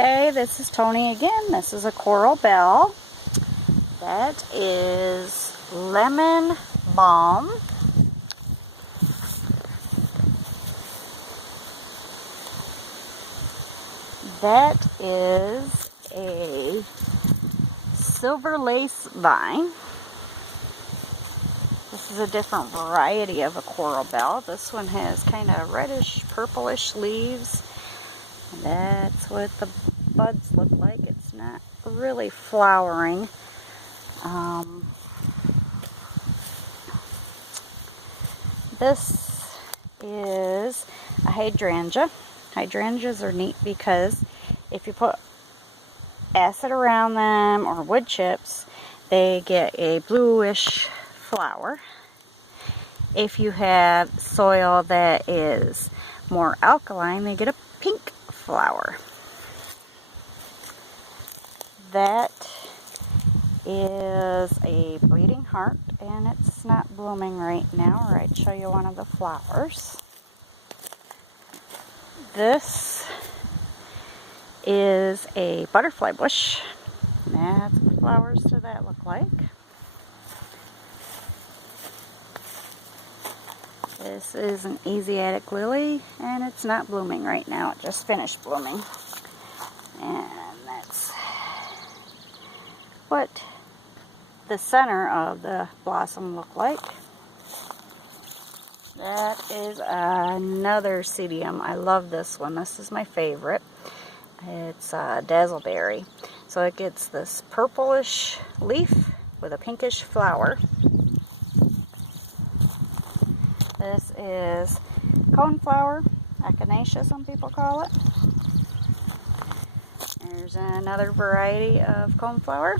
Okay, this is Tony again. This is a coral bell. That is lemon balm. That is a silver lace vine. This is a different variety of a coral bell. This one has kind of reddish, purplish leaves. That's what the buds look like. It's not really flowering. This is a hydrangea. Hydrangeas are neat because if you put acid around them or wood chips, they get a bluish flower. If you have soil that is more alkaline, they get a pink flower. That is a bleeding heart, and it's not blooming right now, or I'd show you one of the flowers. This is a butterfly bush. That's what the flowers to that look like. This is an Asiatic lily, and it's not blooming right now. It just finished blooming. And that's what the center of the blossom look like. That is another cedium. I love this one. This is my favorite. It's dazzleberry. So it gets this purplish leaf with a pinkish flower. This is coneflower, echinacea some people call it. There's another variety of coneflower.